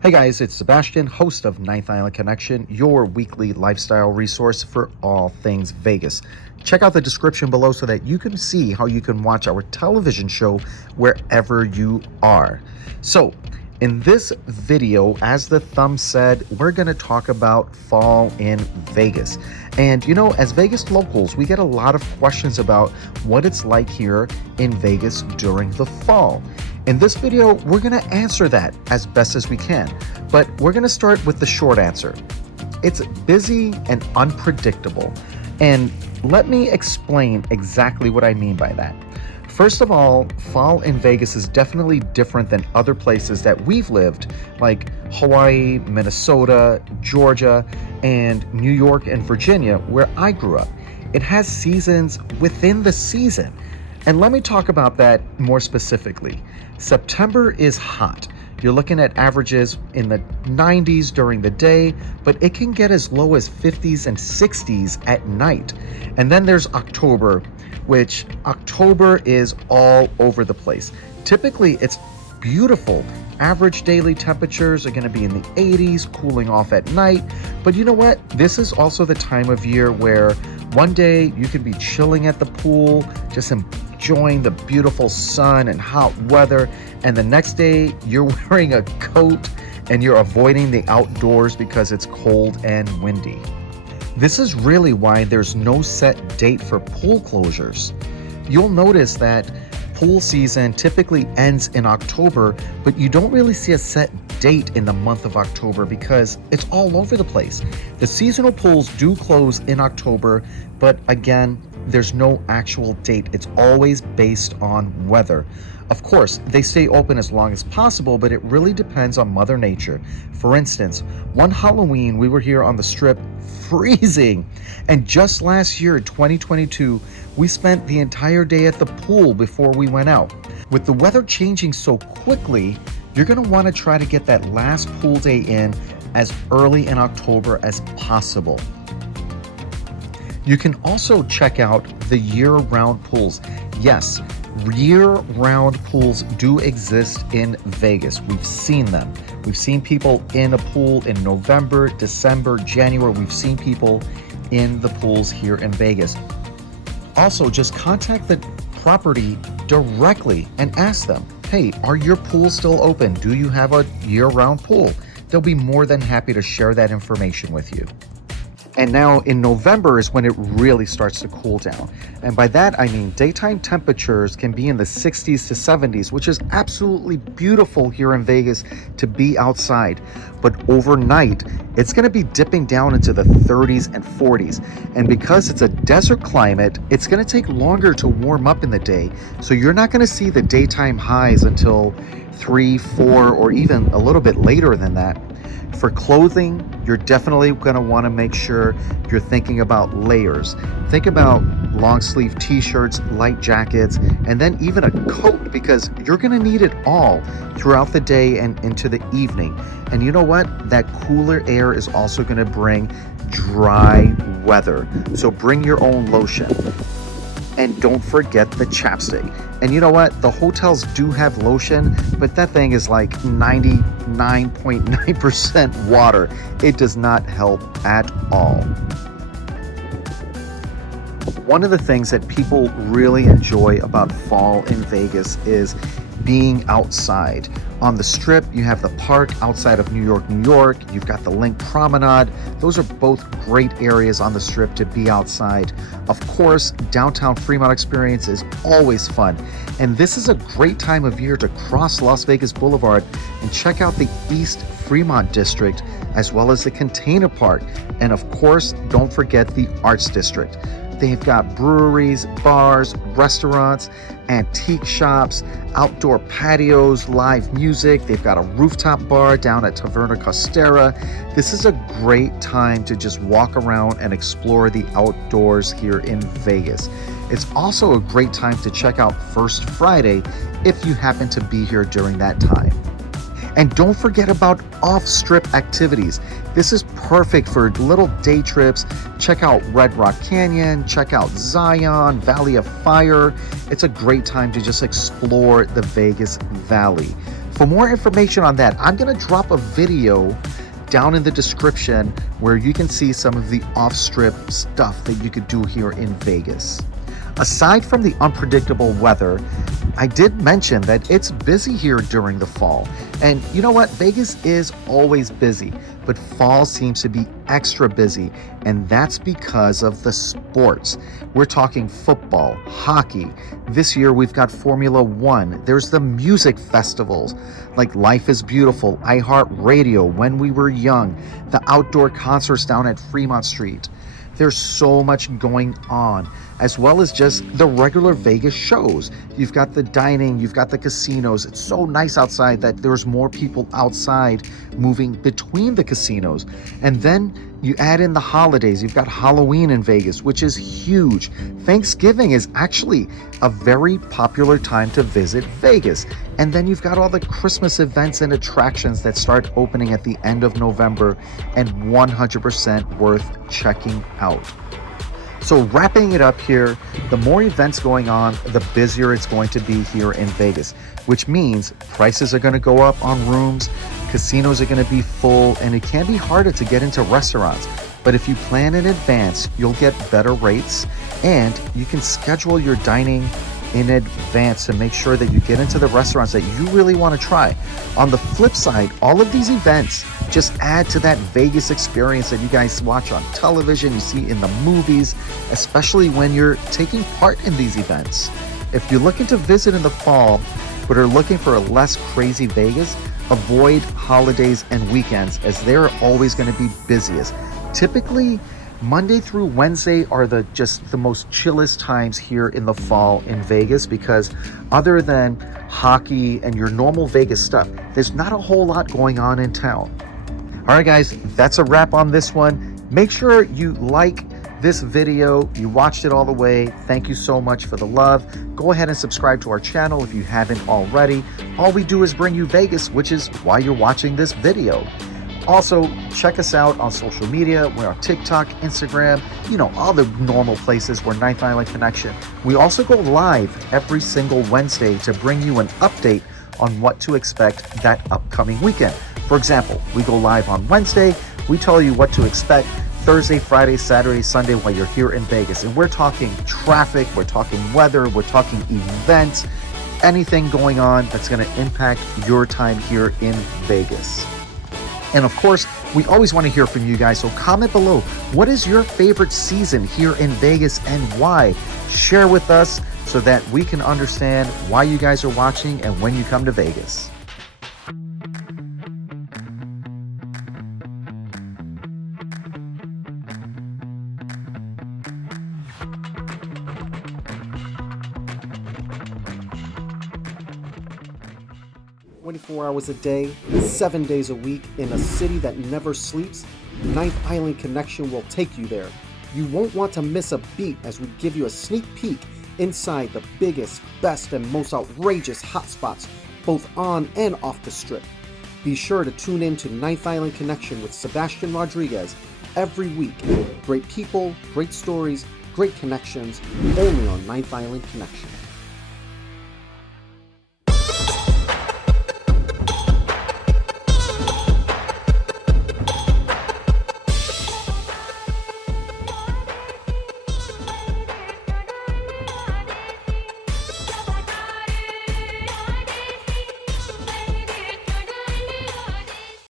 Hey guys, it's Sebastian, host of Ninth Island Connection, your weekly lifestyle resource for all things Vegas. Check out the description below so that you can see how you can watch our television show wherever you are. So, in this video, as the thumb said, we're going to talk about fall in Vegas. And you know, as Vegas locals, we get a lot of questions about what it's like here in Vegas during the fall. In this video, we're going to answer that as best as we can, but we're going to start with the short answer. It's busy and unpredictable. And let me explain exactly what I mean by that. First of all, fall in Vegas is definitely different than other places that we've lived, like Hawaii, Minnesota, Georgia, and New York and Virginia, where I grew up. It has seasons within the season. And let me talk about that more specifically. September is hot. You're looking at averages in the 90s during the day, but it can get as low as 50s and 60s at night. And then there's October, which October is all over the place. Typically, it's beautiful. Average daily temperatures are going to be in the 80s, cooling off at night. But you know what? This is also the time of year where one day you could be chilling at the pool, just enjoying the beautiful sun and hot weather, and the next day you're wearing a coat and you're avoiding the outdoors because it's cold and windy. This is really why there's no set date for pool closures. You'll notice that pool season typically ends in October, but you don't really see a set date in the month of October because it's all over the place. The seasonal pools do close in October, but again, there's no actual date. It's always based on weather. Of course, they stay open as long as possible, but it really depends on Mother Nature. For instance, one Halloween, we were here on the Strip freezing. And just last year, 2022, we spent the entire day at the pool before we went out. With the weather changing so quickly, you're going to want to try to get that last pool day in as early in October as possible. You can also check out the year-round pools. Yes, year-round pools do exist in Vegas. We've seen them. We've seen people in a pool in November, December, January. We've seen people in the pools here in Vegas. Also, just contact the property directly and ask them, hey, are your pools still open? Do you have a year-round pool? They'll be more than happy to share that information with you. And now in November is when it really starts to cool down. And by that, I mean daytime temperatures can be in the 60s to 70s, which is absolutely beautiful here in Vegas to be outside. But overnight, it's going to be dipping down into the 30s and 40s. And because it's a desert climate, it's going to take longer to warm up in the day. So you're not going to see the daytime highs until 3, 4, or even a little bit later than that. For clothing, you're definitely going to want to make sure you're thinking about layers. Think about long sleeve t-shirts, light jackets, and then even a coat, because you're going to need it all throughout the day and into the evening. And you know what? That cooler air is also going to bring dry weather. So bring your own lotion. And don't forget the chapstick. And you know what? The hotels do have lotion, but that thing is like 99.9% water. It does not help at all. One of the things that people really enjoy about fall in Vegas is being outside. On the Strip, you have the park outside of New York, New York. You've got the Link Promenade. Those are both great areas on the Strip to be outside. Of course, downtown Fremont experience is always fun. And this is a great time of year to cross Las Vegas Boulevard and check out the East Fremont District, as well as the Container Park. And of course, don't forget the Arts District. They've got breweries, bars, restaurants, antique shops, outdoor patios, live music. They've got a rooftop bar down at Taverna Costera. This is a great time to just walk around and explore the outdoors here in Vegas. It's also a great time to check out First Friday if you happen to be here during that time. And don't forget about off-strip activities. This is perfect for little day trips. Check out Red Rock Canyon, check out Zion, Valley of Fire. It's a great time to just explore the Vegas Valley. For more information on that, I'm going to drop a video down in the description where you can see some of the off-strip stuff that you could do here in Vegas. Aside from the unpredictable weather, I did mention that it's busy here during the fall. And you know what? Vegas is always busy, but fall seems to be extra busy, and that's because of the sports. We're talking football, hockey. This year we've got Formula One. There's the music festivals like Life is Beautiful, iHeartRadio, When We Were Young, the outdoor concerts down at Fremont Street. There's so much going on, as well as just the regular Vegas shows. You've got the dining, you've got the casinos. It's so nice outside that there's more people outside moving between the casinos. And then you add in the holidays. You've got Halloween in Vegas, which is huge. Thanksgiving is actually a very popular time to visit Vegas. And then you've got all the Christmas events and attractions that start opening at the end of November, and 100% worth checking out. So wrapping it up here, the more events going on, the busier it's going to be here in Vegas, which means prices are going to go up on rooms, casinos are going to be full, and it can be harder to get into restaurants. But if you plan in advance, you'll get better rates, and you can schedule your dining in advance to make sure that you get into the restaurants that you really want to try. On the flip side, all of these events just add to that Vegas experience that you guys watch on television, you see in the movies, especially when you're taking part in these events. If you're looking to visit in the fall, but are looking for a less crazy Vegas, avoid holidays and weekends, as they're always going to be busiest. Typically, Monday through Wednesday are the most chillest times here in the fall in Vegas, because other than hockey and your normal Vegas stuff, there's not a whole lot going on in town. All right, guys, that's a wrap on this one. Make sure you like this video. You watched it all the way. Thank you so much for the love. Go ahead and subscribe to our channel if you haven't already. All we do is bring you Vegas, which is why you're watching this video. Also, check us out on social media. We're on TikTok, Instagram, all the normal places. We're Ninth Island Connection. We also go live every single Wednesday to bring you an update on what to expect that upcoming weekend. For example, we go live on Wednesday. We tell you what to expect Thursday, Friday, Saturday, Sunday while you're here in Vegas. And we're talking traffic, we're talking weather, we're talking events, anything going on that's going to impact your time here in Vegas. And of course, we always want to hear from you guys, so comment below. What is your favorite season here in Vegas and why? Share with us so that we can understand why you guys are watching and when you come to Vegas. Hours a day, 7 days a week, in a city that never sleeps, Ninth Island Connection will take you there. You won't want to miss a beat as we give you a sneak peek inside the biggest, best, and most outrageous hotspots, both on and off the strip. Be sure to tune in to Ninth Island Connection with Sebastian Rodriguez every week. Great people, great stories, great connections, only on Ninth Island Connection.